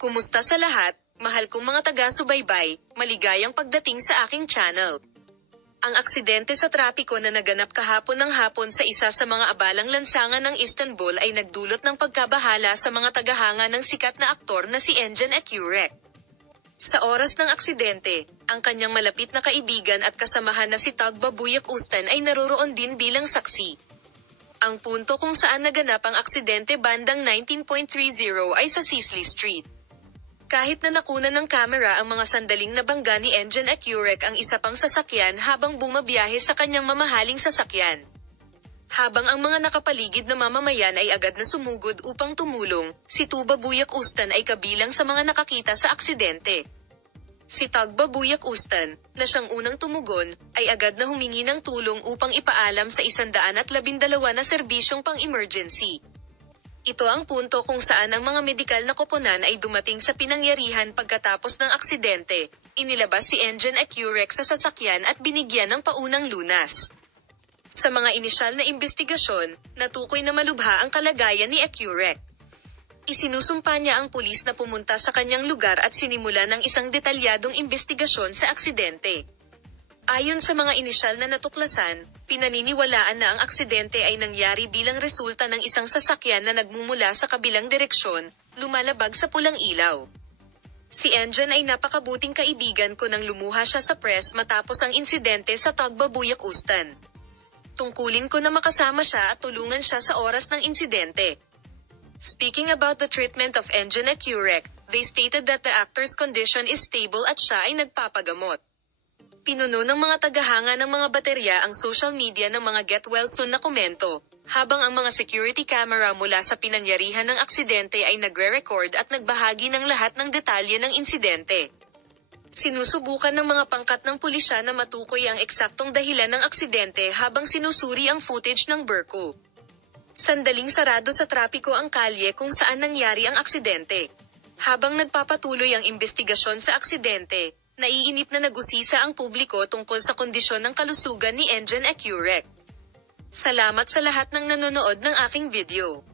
Kumusta sa lahat, mahal kong mga taga-subaybay, maligayang pagdating sa aking channel. Ang aksidente sa trapiko na naganap kahapon ng hapon sa isa sa mga abalang lansangan ng Istanbul ay nagdulot ng pagkabahala sa mga tagahanga ng sikat na aktor na si Engin Akyurek. Sa oras ng aksidente, ang kanyang malapit na kaibigan at kasamahan na si Tugba Büyüküstün ay naroroon din bilang saksi. Ang punto kung saan naganap ang aksidente bandang 19.30 ay sa Sisley Street. Kahit na nakunan ng kamera ang mga sandaling nabangga ni Engin Akyurek ang isa pang sasakyan habang bumabiyahe sa kanyang mamahaling sasakyan. Habang ang mga nakapaligid na mamamayan ay agad na sumugod upang tumulong, si Tuba Büyüküstün ay kabilang sa mga nakakita sa aksidente. Si Tugba Büyüküstün, na siyang unang tumugon, ay agad na humingi ng tulong upang ipaalam sa 112 na serbisyong pang-emergency. Ito ang punto kung saan ang mga medikal na koponan ay dumating sa pinangyarihan pagkatapos ng aksidente. Inilabas si Engin Akyurek sa sasakyan at binigyan ng paunang lunas. Sa mga inisyal na imbestigasyon, natukoy na malubha ang kalagayan ni Akyurek. Isinusumpa niya ang pulis na pumunta sa kanyang lugar at sinimula ng isang detalyadong imbestigasyon sa aksidente. Ayon sa mga inisyal na natuklasan, pinaniniwalaan na ang aksidente ay nangyari bilang resulta ng isang sasakyan na nagmumula sa kabilang direksyon, lumalabag sa pulang ilaw. Si Engin ay napakabuting kaibigan ko nang lumuha siya sa press matapos ang insidente sa Tugba Büyüküstün. Tungkulin ko na makasama siya at tulungan siya sa oras ng insidente. Speaking about the treatment of Engin Akyurek, they stated that the actor's condition is stable at siya ay nagpapagamot. Pinuno ng mga tagahanga ng mga baterya ang social media ng mga get well soon na komento, habang ang mga security camera mula sa pinangyarihan ng aksidente ay nagre-record at nagbahagi ng lahat ng detalye ng insidente. Sinusubukan ng mga pangkat ng pulisya na matukoy ang eksaktong dahilan ng aksidente habang sinusuri ang footage ng berko. Sandaling sarado sa trapiko ang kalye kung saan nangyari ang aksidente. Habang nagpapatuloy ang investigasyon sa aksidente, naiinip na nag-usisa ang publiko tungkol sa kondisyon ng kalusugan ni Engin Akyurek. Salamat sa lahat ng nanonood ng aking video.